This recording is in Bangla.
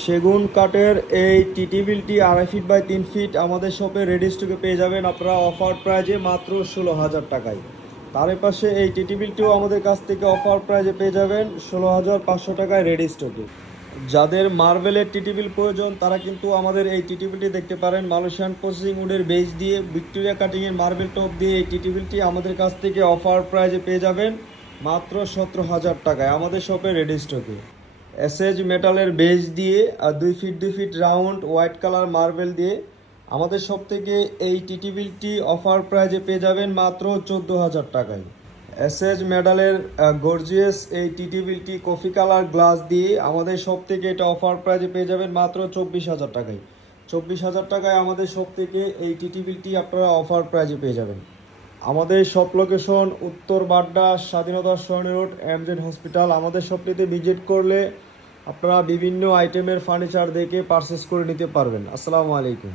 সেগুন কাঠের এই টি টেবিলটি 2.5 ফিট বাই 3 ফিট আমাদের শপে রেডি স্টকে পেয়ে যাবেন আপনারা অফার প্রাইজে মাত্র 16,000 টাকায়। তার পাশে এই টি টেবিলটিও আমাদের কাছ থেকে অফার প্রাইজে পেয়ে যাবেন 16,500 টাকায় রেডি স্টকে। যাদের মার্বেলের টি টেবিল প্রয়োজন তারা কিন্তু আমাদের এই টি টেবিলটি দেখতে পারেন। মালয়েশিয়ান প্রসেসিং উডের বেস দিয়ে ভিক্টোরিয়া কাটিংয়ের মার্বেল টপ দিয়ে এই টি টেবিলটি আমাদের কাছ থেকে অফার প্রাইজে পেয়ে যাবেন মাত্র 17,000 টাকায় আমাদের শপে রেডি স্টকে। এসএজ মেটালের বেস দিয়ে আর 2 fit round white colour marble দিয়ে আমাদের শপ থেকে এই টি টেবিলটি অফার প্রাইজে পেয়ে যাবেন মাত্র 14,000 টাকায়। এসএজ মেটালের গর্জিয়াস এই টি টেবিলটি কফি কালার গ্লাস দিয়ে আমাদের শপ থেকে এটা অফার প্রাইজে পেয়ে যাবেন মাত্র 24,000 টাকায়। 24,000 টাকায় আমাদের শপ থেকে এই টি টেবিলটি আপনারা অফার প্রাইজে পেয়ে যাবেন। আমাদের শপ লোকেশন উত্তর বাড্ডা স্বাধীনতা সরণি রোড এমজেড হসপিটাল। আমাদের শপটিতে ভিজিট করলে আপনারা বিভিন্ন আইটেমের ফার্নিচার দেখে পারচেস করে নিতে পারবেন। আসসালামু আলাইকুম।